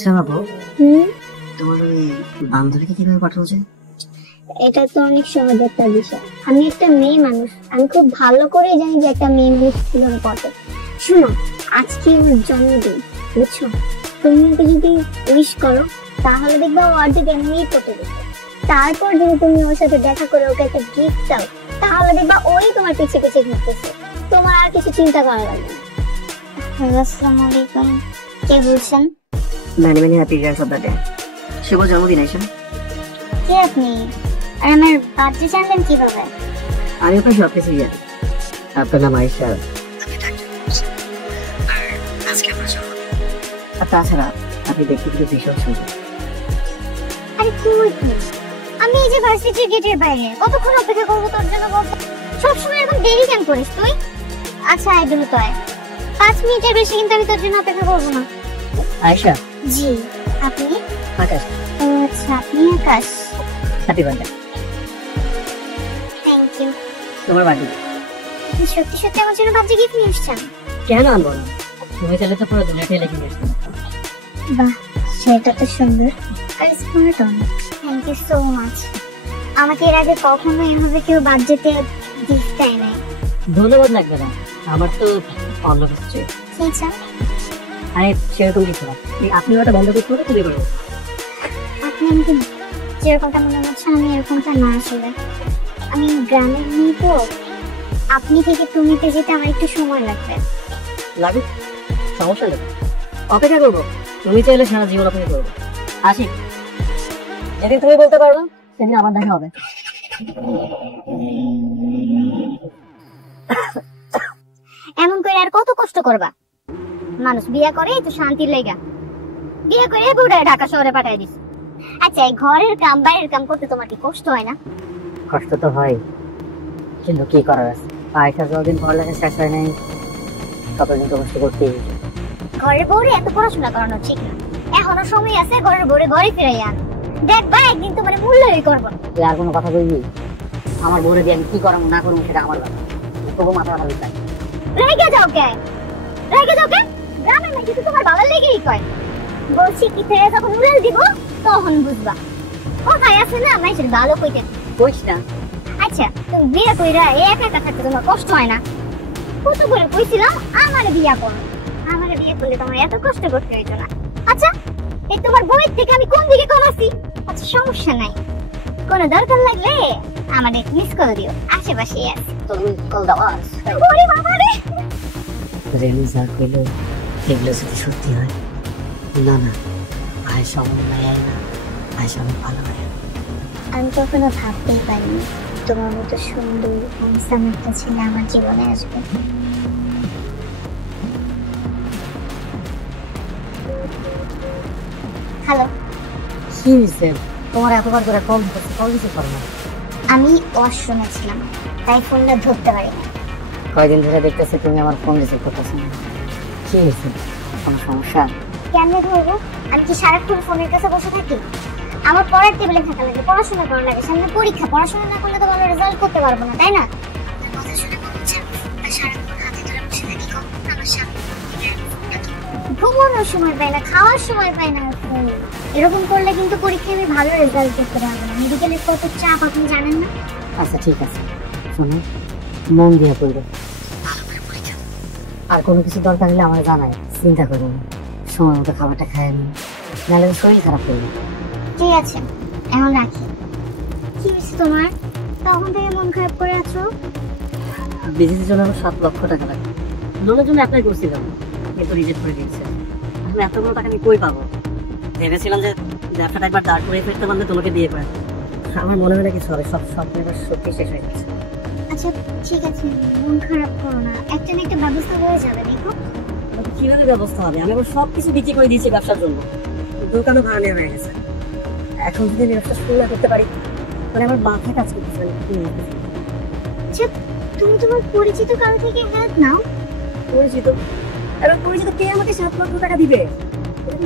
আচ্ছা বাবু, তোমার ওই বান্ধবীকে কিভাবে পাঠানো যায়? এটা তো অনেক সহজ একটা বিষয়। আমি একটা মেয়ে মানুষ, আমি খুব ভালো করে জানি যে একটা মেয়ে মানুষ কিভাবে পটে। শুনো, আজকে ওর জন্মদিন, বুঝছো? তুমি ওকে যদি উইশ করো তাহলে দেখবা ও অর্ধেক এমনিই পটে যাবে। তারপর যদি তুমি ওর সাথে দেখা করে ওকে একটা গিফট দাও তাহলে দেখবা ওই তোমার পিছে পিছে ঘুরতেছে, তোমার আর কিছু চিন্তা করা লাগবে না। আসসালামু আলাইকুম, কে বলছেন? Many many happy returns of the day. শুভ জন্মদিন আইসা। কে আপনি? আর আমার বার্থডে জানলেন কিভাবে? আমি আপনার সব কিছু জানি। আপনার নাম আয়েশা, আর তাছাড়া আপনি দেখতে কিন্তু ভীষণ সুন্দর। আরে কই তুই? আমি এই যে ভার্সিটির গেটের বাইরে, কতক্ষণ অপেক্ষা করবো তোর জন্য বলতো? সবসময় এরকম দেরি কেন করিস তুই? আচ্ছা আয় দ্রুত আয়, 5 মিনিটের বেশি কিন্তু আমি তোর জন্য অপেক্ষা করবো না। আয়েশা, জি আপনি? আকাশ। ও আচ্ছা, আপনি Akash. Happy birthday. Thank you. তোমার বার্থডে। আপনি সত্যি সত্যি আমার জন্য বার্থডে গিফট নিয়ে এসেছেন? কেন আনবো না? তুমি চাইলে তো পুরো দুনিয়াটাই লিখে নিয়ে আসতে। বাহ, সেটা তো সুন্দর আর স্মার্ট অনেক। Thank you so much. আমাকে এর আগে কখনো এভাবে কেউ বার্থডেতে গিফট দেয় নাই। ধন্যবাদ লাগবে না, আমার তো অন্য কিছু চাই। কি চান? আরে সেরকম কিছু না, আপনি ওটা বন্ধ করতে হবে, তুমি করবো। আপনি আমাকে যেরকমটা মনে হচ্ছে আমি এরকমটা না, আসলে আমি গ্রামের মেয়ে তো, আপনি থেকে তুমিতে যেতে আমার একটু সময় লাগবে। লাগুক, সমস্যা নেই, অপেক্ষা করবো। তুমি চাইলে সারা জীবন অপেক্ষা করবো। আসি, যেদিন তুমি বলতে পারবো সেদিন আবার দেখা হবে। এমন করে আর কত কষ্ট করবা? মানুষ বিয়ে করে তো শান্তির লেগা, বিয়ে করে বুড়ায় ঢাকা শহরে পাঠায় দিস। আচ্ছা, এই ঘরের কাম বাইরের কাম করতে তোমার কি কষ্ট হয় না? কষ্ট তো হয়, কিন্তু কি করার আছে। আয়সা যতদিন পড়ালেখা শেষ হয় নাই ততদিন তো কষ্ট করতেই হবে। ঘরের বউরে এত পড়াশোনা করানো ঠিক না, এখনো সময় আছে ঘরের বউরে ঘরে ফিরাই আন। দেখবা একদিন তোমার মূল্যই করবো। তুই আর কোনো কথা বলবি? আমার বলে দিয়ে আমি কি করাবো না করবো সেটা আমার ব্যাপার, তবু মাথা ব্যথা দিতে। রেগে যাও কে? রেগে যাও কে? গ্রামের মেয়ে কিন্তু তোমার বাবার লেগেই কয়। বলছি কি থেকে যখন উড়াল দিব তখন বুঝবা। কোথায় আছে না আমি সেটা ভালো কইতে কইস না। আচ্ছা, তুমি বিয়ে কইরা একা একা থাকতে তোমার কষ্ট হয় না? কত করে কইছিলাম আমার বিয়ে করো, আমার বিয়ে করলে তোমার এত কষ্ট করতে হইতো না। আচ্ছা, এই তোমার বউয়ের থেকে আমি কোন দিকে কম আছি? আচ্ছা সমস্যা নাই, কোনো দরকার লাগলে আমার এক মিস কল দিও, আশেপাশেই আছে। তুমি কল দাও। ওরে বাবা রে, রেনু যা কইলো এগুলো যদি সত্যি হয়, না না আয়সা আমার মায়া না, আয়সা আমার ভালো হয়। আমি কখনো ভাবতেই পারিনি তোমার মতো সুন্দর হ্যান্ডসাম একটা ছেলে আমার জীবনে আসবে। হ্যালো, কি হয়েছে তোমার? এতবার করে কল দিতে পারো না? আমি ওয়াশরুমে ছিলাম তাই ফোনটা ধরতে পারি না। কয়দিন ধরে দেখতেছি তুমি আমার ফোন রিসিভ করতেছো না, কি হয়েছে? কোনো সমস্যা? কেমনে ধরবো? আমি কি সারাক্ষণ ফোনের কাছে বসে থাকি? আমার পড়ার টেবিলে থাকা লাগে, পড়াশোনা করা লাগে, সামনে পরীক্ষা, পড়াশোনা না করলে তো ভালো রেজাল্ট করতে পারবো না, তাই না? কথা শুনে মনে হচ্ছে সারাক্ষণ হাতে ধরে বসে থাকি, আমার সামনে ঘুমানোর সময় পাই না, খাওয়ার সময় পাই না। এরকম করলে কিন্তু পরীক্ষায় আমি ভালো রেজাল্ট করতে পারবো না। মেডিকেলের কত চাপ আপনি জানেন না? আচ্ছা ঠিক আছে, শোনো, মন দিয়ে পড়বে, আর কোনো কিছু দরকার হলে আমার জানাই, চিন্তা করবো না। সময় মতো খাবারটা খায় নি, নাহলে শরীর খারাপ করবে। ঠিক আছে, এখন রাখি। কি হয়েছে তোমার? তখন থেকে মন খারাপ করে আছো? বিজনেসের জন্য আমার 7 লক্ষ টাকা লাগে, লোনের জন্য অ্যাপ্লাই করছিলাম কিন্তু রিজেক্ট করে দিয়েছে। এখন এতগুলো টাকা আমি কই পাবো? ভেবেছিলাম যে ব্যবসাটা একবার দাঁড় করে ফেলতে পারলে তোমাকে দিয়ে পারে, আমার মনে হয় না কিছু হবে, সব এবার সত্যি শেষ হয়ে গেছে। আচ্ছা ঠিক আছে, মন খারাপ করো না, একটা না একটা ব্যবস্থা হয়ে যাবে। দেখো কিভাবে ব্যবস্থা হবে? আমি আবার সবকিছু বিক্রি করে দিয়েছি ব্যবসার জন্য, দোকানও ভাড়া নেওয়া হয়ে গেছে। এখন যদি আমি ব্যবসা শুরু না করতে পারি তাহলে আমার মাথায় কাজ করতেছে না। আচ্ছা, তুমি তোমার পরিচিত কারো থেকে হেল্প নাও। পরিচিত? এবার পরিচিত কে আমাকে 7 লক্ষ টাকা দিবে?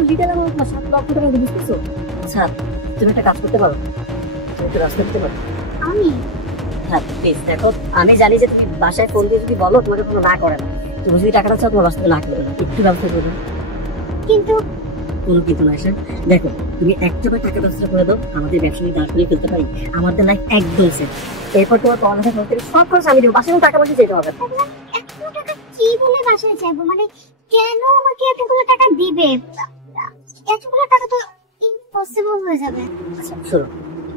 ডিটেল আমার 7 লক্ষ টাকা দিবে, বুঝতেছো? আচ্ছা তুমি একটা কাজ করতে পারো, তুমি একটু রাস্তা দিতে পারো? আমি? হ্যাঁ প্লিজ দেখো, আমি জানি যে তুমি বাসায় ফোন দিয়ে যদি বলো তোমাকে কোনো না করে না, তুমি যদি টাকাটা চাও তোমার বাসা থেকে না করবে না, একটু ব্যবস্থা করবে। কিন্তু কোনো কিছু নয় স্যার। দেখো তুমি একটাবার টাকা ব্যবস্থা করে দাও, আমাদের ব্যবসা নিয়ে দাঁড় করে ফেলতে পারি, আমাদের লাইফ একদম সেট। এরপর তোমার পড়ালেখা করতে সব খরচ আমি দেবো, বাসায় টাকা পয়সা যেতে হবে। এতগুলো টাকা কি বলে বাসায় যাবো? মানে কেন আমাকে এতগুলো টাকা দিবে? এতগুলো টাকা তো ইম্পসিবল হয়ে যাবে। আচ্ছা শোনো,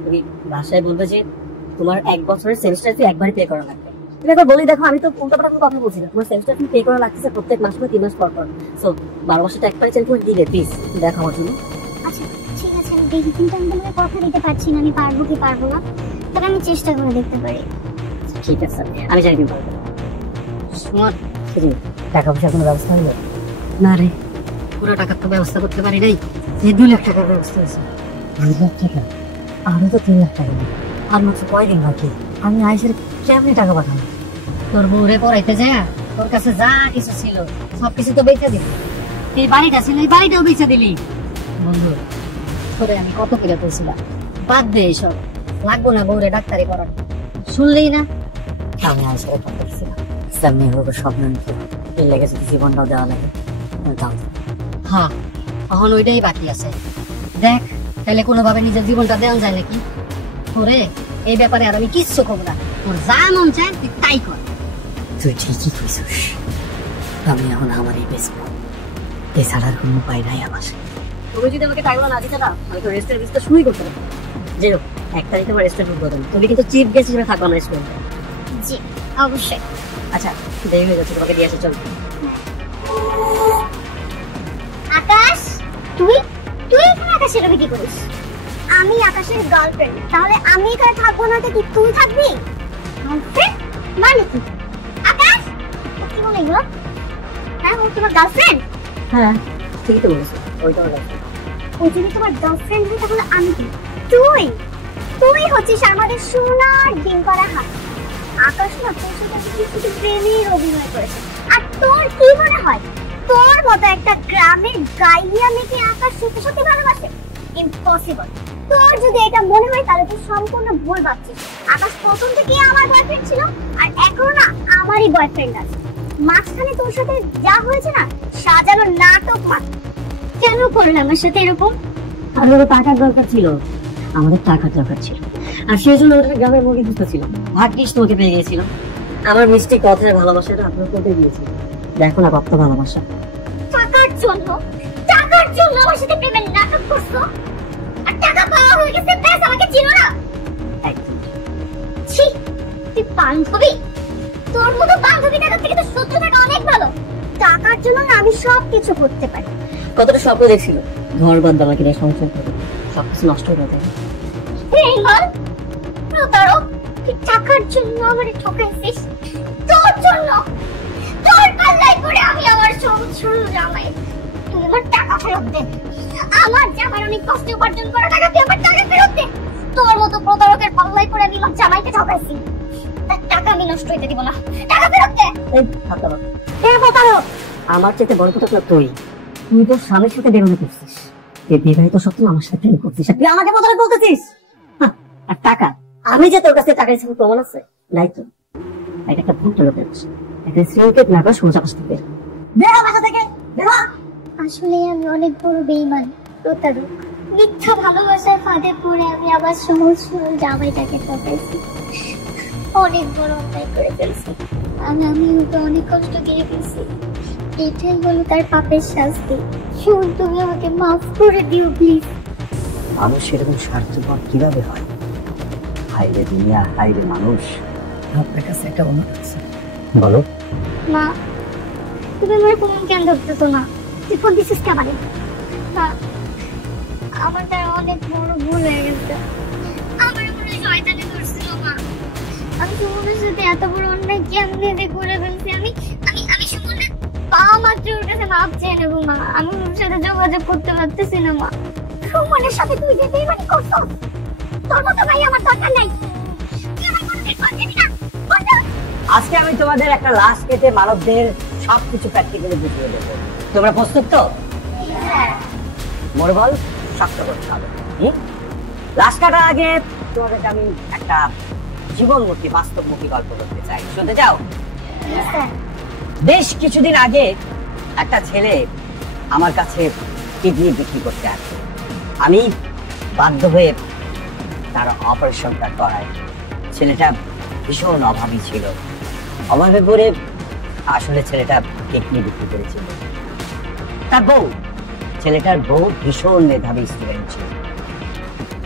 তুমি বাসায় বলবে যে তোমার 1 বছরের সেমিস্টার ফি একবারই পে করা লাগবে। তুমি একবার বলি দেখো, আমি তো উল্টাপাল্টা কোনো কথা বলছি না, তোমার সেমিস্টার ফি পে করা লাগতেছে প্রত্যেক মাস করে 3 মাস পর পর। সো 12 মাসে তো একবারই চেঞ্জ করে দিবে, প্লিজ দেখো আমার জন্য। আচ্ছা ঠিক আছে, আমি দেখি, কিন্তু আমি তোমাকে কথা দিতে পারছি না আমি পারবো কি পারবো না, তবে আমি চেষ্টা করে দেখতে পারি। ঠিক আছে আমি জানি তুমি পারবে। তোমার টাকা পয়সার কোনো ব্যবস্থা হলো? না রে, পুরো টাকার তো ব্যবস্থা করতে পারি নাই, এই 2 লাখ টাকার ব্যবস্থা হয়েছে। 2 লাখ টাকা? আরো তো 3 লাখ টাকা নেই, আর মাত্র কয়দিন বাকি। আমি আইসের কেমনি টাকা পাঠাবো? তোর বউরে পড়াইতে যায়, তোর কাছে যা কিছু ছিল সবকিছু তো বেচা দিলি, এই বাড়িটা ছিল এই বাড়িটাও বেচা দিলি। বন্ধু তোরে আমি কত করে বলছিলাম বাদ দে এইসব, লাগবো না বউরে ডাক্তারি করার, শুনলেই না। আমি আইসের কথা বলছিলাম ইসলাম নিয়ে হোক স্বপ্ন নিতে, এর লেগে যদি জীবনটাও দেওয়া লাগে দাও। হ্যাঁ এখন ওইটাই বাকি আছে, দেখ তাহলে কোনোভাবে নিজের জীবনটা দেওয়া যায় নাকি। তোরে এই ব্যাপারে আর আমি কিচ্ছু করবো না, তোর যা মন চায় তুই তাই কর। তুই ঠিকই কইছিস, আমি এখন আমারই বেসবো, এছাড়ার কোনো উপায় নাই আমার। তুমি যদি আমাকে টাকাগুলো না দিতে না, আমি তো রেস্টের বিজনেস শুরুই করতে পারবো। যাই হোক 1 তারিখে আমার রেস্টের বুক করবেন, তুমি কিন্তু চিফ গেস্ট হিসেবে থাকবো আমার রেস্টুরেন্টে। জি অবশ্যই। আচ্ছা দেরি হয়ে যাচ্ছে, তোমাকে দিয়ে আসে চল। আকাশ, তুই তুই এখানে আকাশের রবি কি করিস? আমি আকাশের গার্লফ্রেন্ড, তাহলে আমি এখানে থাকবো না তো কি তুই থাকবি? গার্লফ্রেন্ড মানে কি? আকাশ কি বলে এগুলো? হ্যাঁ ও তোমার গার্লফ্রেন্ড? হ্যাঁ ঠিকই তো বলেছো, ওই তো আমার। ও যদি তোমার গার্লফ্রেন্ড হয় তাহলে আমি কি? তুই তুই হচ্ছিস আমাদের সোনার ডিম করা হাত। আকাশ না তোর সাথে শুধু প্রেমের অভিনয় করেছে, আর তোর কি মনে হয় তোর মতো একটা গ্রামের গাইয়া মেয়েকে আকাশ সত্যি সত্যি ভালোবাসে? ইম্পসিবল। তোর যদি এটা মনে হয় তাহলে তুই সম্পূর্ণ ভুল ভাবছিস। আকাশ প্রথম থেকে আমার বয়ফ্রেন্ড ছিল, আর এখনো না আমারই বয়ফ্রেন্ড আছে। মাঝখানে তোর সাথে যা হয়েছে না, সাজানো নাটক মাত্র। কেন করলে আমার সাথে এরকম? আমাদের টাকার দরকার ছিল, আমাদের টাকার দরকার ছিল, আর সেই জন্য ওটা গ্রামের মুরগি খুঁজতেছিলাম, ভাগ্যিস তোমাকে পেয়ে গিয়েছিলাম। আমার মিষ্টি কথায় ভালোবাসাটা আপনার কোথায় দিয়েছি, দেখো না কত ভালোবাসা। টাকার জন্য আমার সাথে প্রেমের নাটক করছো, আর টাকা পাওয়া হয়ে গেছে ব্যাস, আমাকে চিনো না। ছি, তুই বান্ধবী, তোর মতো বান্ধবী থাকার থেকে তো শত্রু থাকা অনেক ভালো। টাকার জন্য না আমি সব কিছু করতে পারি। কতটা স্বপ্ন দেখছিল, ঘর বাদ আমাকে নিয়ে সংসার করে, সবকিছু নষ্ট হয়ে যাবে। বেঈমান, প্রতারক, তুই টাকার জন্য আমারে ঠকাইছিস। তোর জন্য, তোর পাল্লায় পড়ে আমি আমার সবুজ সরল জামাই। তুই আমার টাকা ফেরত দে, আমার জামাই অনেক কষ্ট উপার্জন করা টাকা, তুই আমার টাকা ফেরত দে। তোর মতো প্রতারকের পাল্লায় পড়ে আমি আমার জামাইকে ঠকাইছি, তার টাকা আমি নষ্ট হইতে দিব না। টাকা ফেরত দে। এই হাত দাও। এ প্রতারক, আমার চাইতে বড় প্রতারক তুই। তুই তোর স্বামীর সাথে বেরোতে করছিস, এই বিবাহিত সত্ত্বেও আমার সাথে প্রেম করছিস, আর তুই আমাকে প্রতারক বলতেছিস। আর টাকা, আমি যে তোর কাছে টাকা নিয়েছি প্রমাণ আছে? নাই তো, এটা একটা ভুল লোকের, একটা সিনকেট না করে সোজা কাছ থেকে বের হ বাসা থেকে, বের হ। আসলে আমি অনেক বড় বেঈমান, প্রতারক। মিথ্যা ভালোবাসার ফাঁদে পড়ে আমি আবার সহজ সরল জামাইটাকে ঠকাইছি। অনেক বড় অন্যায় করে ফেলছি, আমি ওকে অনেক কষ্ট দিয়ে ফেলছি। এটাই হলো তার পাপের শাস্তি। শুন, তুমি আমাকে মাফ করে দিও প্লিজ। মানুষ এরকম স্বার্থপর কিভাবে হয়? হাইরে দুনিয়া, হাইরে মানুষ। আপনার কাছে একটা অনুরোধ আছে। বলো। মা, তুমি আমার ফোন কেন ধরতেছো না? তুই ফোন দিছিস কে আমাকে? মা, আমার দ্বারা অনেক বড় ভুল হয়ে গেছে। আমার মনে শয়তানি ধরছিল মা। আমি সুমনের সাথে এত বড় অন্যায় কেমনে যে করে ফেলছি। আমি সুমনের পা মাত্র ওর কাছে মাপ চেয়ে নেবো মা। আমি ওর সাথে যোগাযোগ করতে পারতেছি না মা। সুমনের সাথে তুই যে বেইমানি করছো, তোর মতো ভাই আমার দরকার নাই। তুই আমার কোনদিন ফোন দিবি না। আজকে আমি তোমাদের একটা লাশ কেটে মানবদের সবকিছু প্র্যাকটিক্যালি বুঝিয়ে দেবো। তোমরা প্রস্তুত তো? মনোবল শক্ত করতে হবে। লাশ কাটার আগে তোমাদেরকে আমি একটা জীবনমুখী বাস্তবমুখী গল্প বলতে চাই, শুনতে চাও? বেশ কিছুদিন আগে একটা ছেলে আমার কাছে কিডনি বিক্রি করতে আসে। আমি বাধ্য হয়ে তার অপারেশনটা করাই। ছেলেটা ভীষণ অভাবী ছিল, অভাবে পড়ে আসলে ছেলেটা কিডনি বিক্রি করেছিল। ছেলেটার বউ ভীষণ মেধাবী স্টুডেন্ট ছিল।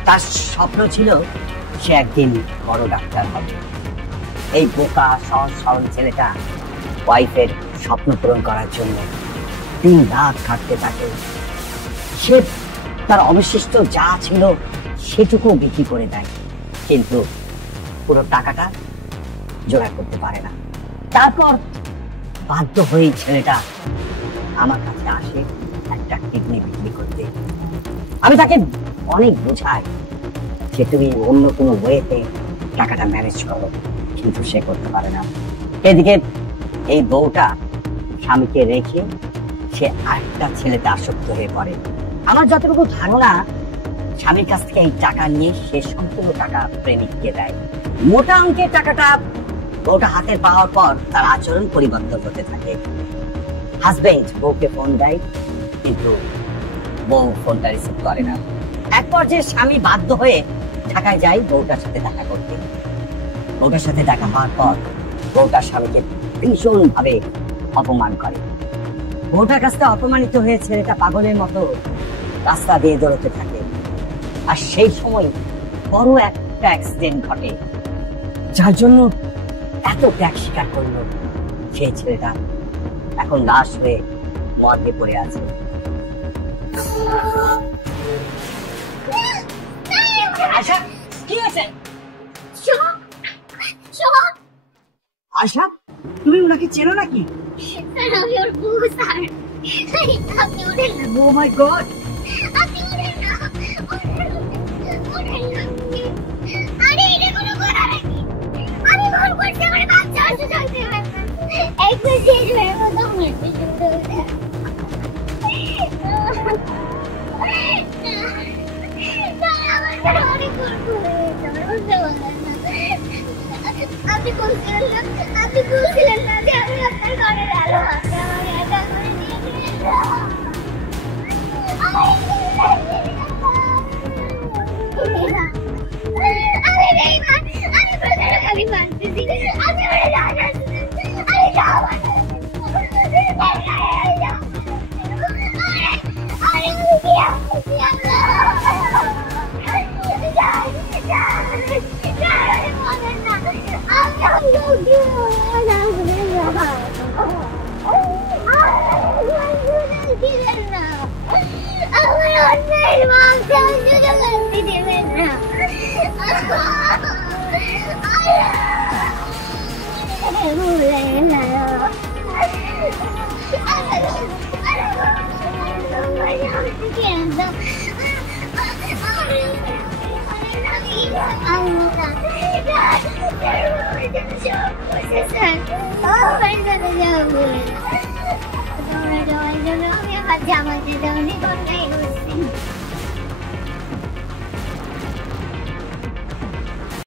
তার স্বপ্ন ছিল সে একদিন বড় ডাক্তার হবে। এই বোকা সহজ সরল ছেলেটা ওয়াইফের স্বপ্ন পূরণ করার জন্য দিন রাত খাটতে থাকে। সে তার অবশিষ্ট যা ছিল সেটুকু বিক্রি করে দেয়, কিন্তু পুরো টাকাটা জোগাড় করতে পারে না। তারপর বাধ্য হয়েই ছেলেটা আমার কাছে আসে একটা কিডনি বিক্রি করতে। আমি তাকে অনেক বোঝাই যে তুমি অন্য কোনো ওয়েতে টাকাটা ম্যানেজ করো, কিন্তু সে করতে পারে না। এদিকে এই বউটা স্বামীকে রেখে সে আরেকটা ছেলেতে আসক্ত হয়ে পড়ে। আমার যতটুকু ধারণা, স্বামীর কাছ থেকে এই টাকা নিয়ে সে সম্পূর্ণ টাকা প্রেমিককে দেয়। মোটা অঙ্কের টাকাটা বউটা হাতের পাওয়ার পর তার আচরণ পরিবর্তন হতে থাকে। হাজবেন্ড বউকে ফোন দেয়, কিন্তু বউ ফোনটা রিসিভ করে না। এক পর্যায়ে স্বামী বাধ্য হয়ে ঢাকায় যায় বউটার সাথে দেখা করতে। বউটার সাথে দেখা হওয়ার পর বউটার স্বামীকে ভীষণ ভাবে অপমান করে। বউটার কাছ থেকে অপমানিত হয়ে ছেলেটা পাগলের মতো রাস্তা দিয়ে দৌড়তে থাকে। আর সেই সময় বড় একটা অ্যাক্সিডেন্ট ঘটে, যার জন্য এত ত্যাগ স্বীকার করলো। সেই ছেলেটা এখন লাশ হয়ে মর্গে পড়ে আছে। আশা, কি হয়েছে? আশা, তুমি ওনাকে চেনো নাকি? আমি ওর বউ স্যার। আপনি ওঠেন না। ও মাই গড, আপনি ওঠেন না। আরে এটা কোনো কথা নাকি? আমি ভুল করছি, আমার বাচ্চা আছে চলতে হবে। একবার শেষ হয়ে কথা বলতে শুনতে হবে। আপনি বলছিলেন না যে আমি আপনার ঘরের আলো, আপনি আমাকে একা করে দিয়ে আমি মানতেছি, আপনি আমার জামাতে